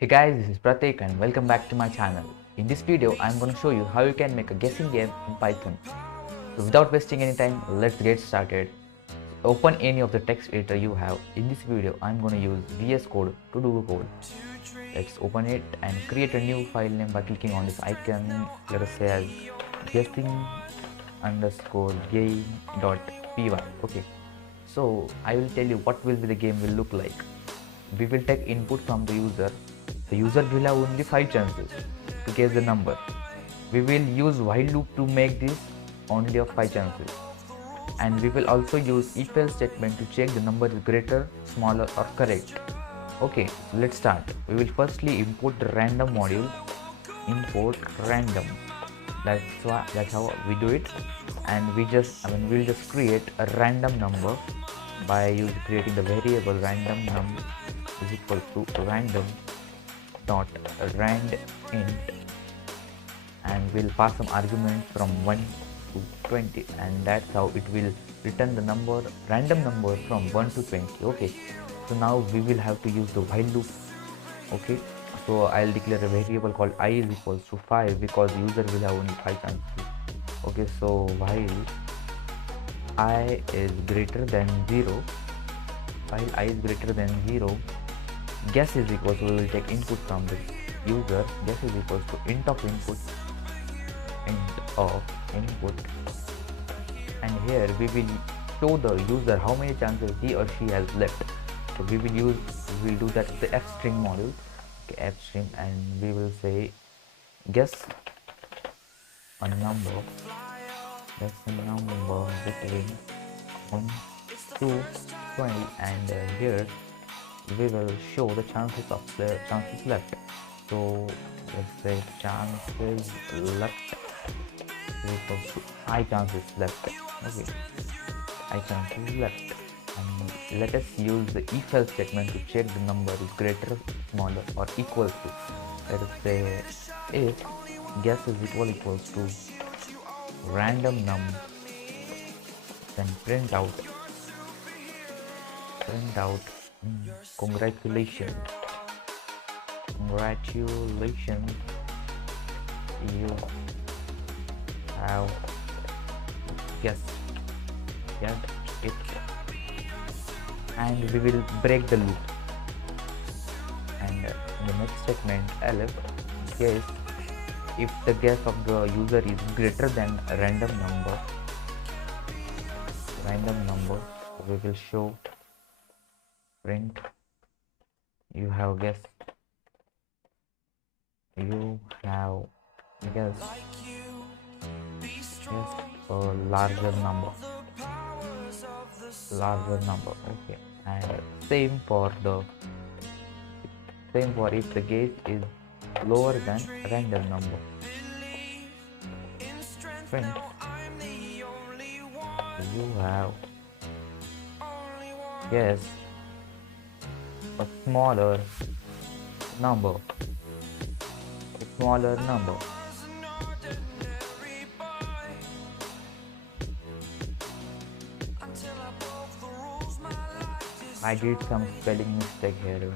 Hey guys, this is Pratik and welcome back to my channel. In this video, I'm going to show you how you can make a guessing game in Python. So without wasting any time, let's get started. Open any of the text editor you have. In this video, I'm going to use VS Code to do code. Let's open it and create a new file name by clicking on this icon. Let us say as guessing underscore game.py. Okay. So I will tell you what will be the game will look like. We will take input from the user. The user will have only 5 chances to guess the number. We will use while loop to make this only of 5 chances. And we will also use if else statement to check the number is greater, smaller or correct. Okay, so let's start. We will firstly import the random module. Import random. That's how we do it. And we'll just create a random number by creating the variable random num is equal to random dot rand int, and we'll pass some arguments from 1 to 20, and that's how it will return the number random number from 1 to 20. Okay, so now we will have to use the while loop. Okay, so I'll declare a variable called I is equals to 5 because user will have only 5 chances. Okay, so while I is greater than 0, guess is equal to, we will take input from the user, guess is equals to int of input, and here we will show the user how many chances he or she has left. So we will do that with the f string module. Okay, f string, and we will say guess a number between 1 to 20, and here we will show the chances left. So let's say chances left is equal to I chances left. Okay, I chances left, and let us use the if else statement to check the number is greater, smaller or equal to. Let us say if guess is equals to random num, then print out congratulations, you have guessed it, and we will break the loop. And in the next statement, elif guess if the guess of the user is greater than a random number, we will show print you have guessed a larger number. Okay, and same for if the guess is lower than random number, print you have guessed a smaller number. I did some spelling mistake here.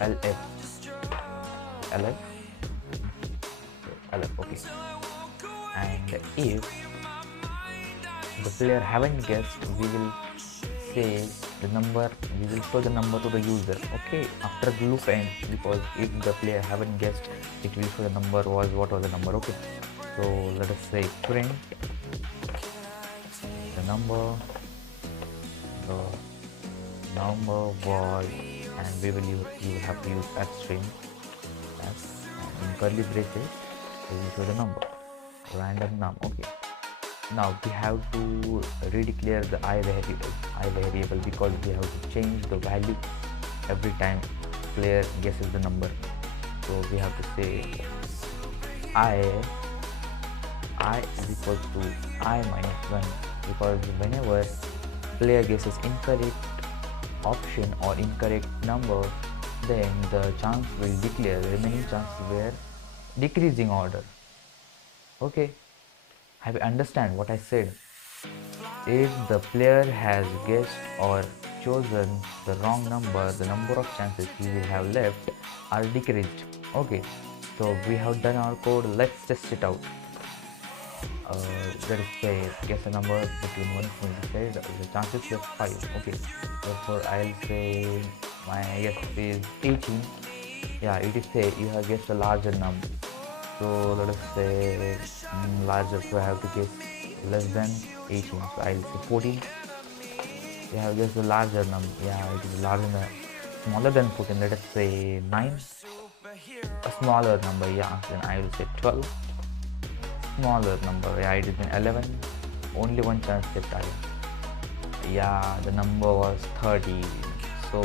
LF. Okay. And if the player haven't guessed, we will say the number. We will show the number to the user. Okay, after the loop ends, because if the player haven't guessed, it will show the number what was the number. Okay, so let us say print the number was, and we will you have to use f string, and in curly braces we will show the number random num. Okay, now we have to redeclare the I variable because we have to change the value every time player guesses the number. So we have to say I is equal to I minus 1, because whenever player guesses incorrect option or incorrect number, then the chance will declare remaining chances were decreasing order. Okay, have you understand what I said? If the player has guessed or chosen the wrong number, the number of chances you will have left are decreased. Okay, so we have done our code. Let's test it out. Let us say guess a number between 1 and 20. The chances left 5. Okay, therefore I'll say my guess is 18. Yeah, it is say you have guessed a larger number. So let us say larger, so I have to guess less than 18. So I'll say 14. You have guessed a larger number. Yeah, it is larger than, smaller than 14. Let us say 9. A smaller number, yeah, then I will say 12. Smaller number, yeah, it is an 11. Only one chance left. Yeah, the number was 30. So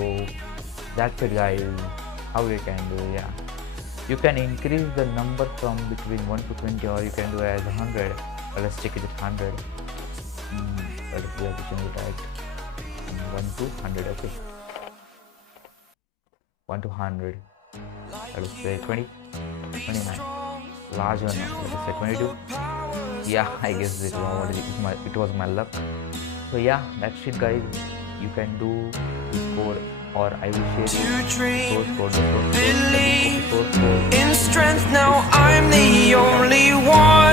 that's it, guys. How you can do, yeah, you can increase the number from between 1 to 20, or you can do as 100. Let's check it at 100. But if we have to change it at 1 to 100. Okay, 1 to 100. I will say 20, 29. Larger number, let us say 22. Yeah, I guess it was my luck. So yeah, that's it, guys. You can do this code, or I will share the source code. In strength now I'm the only one.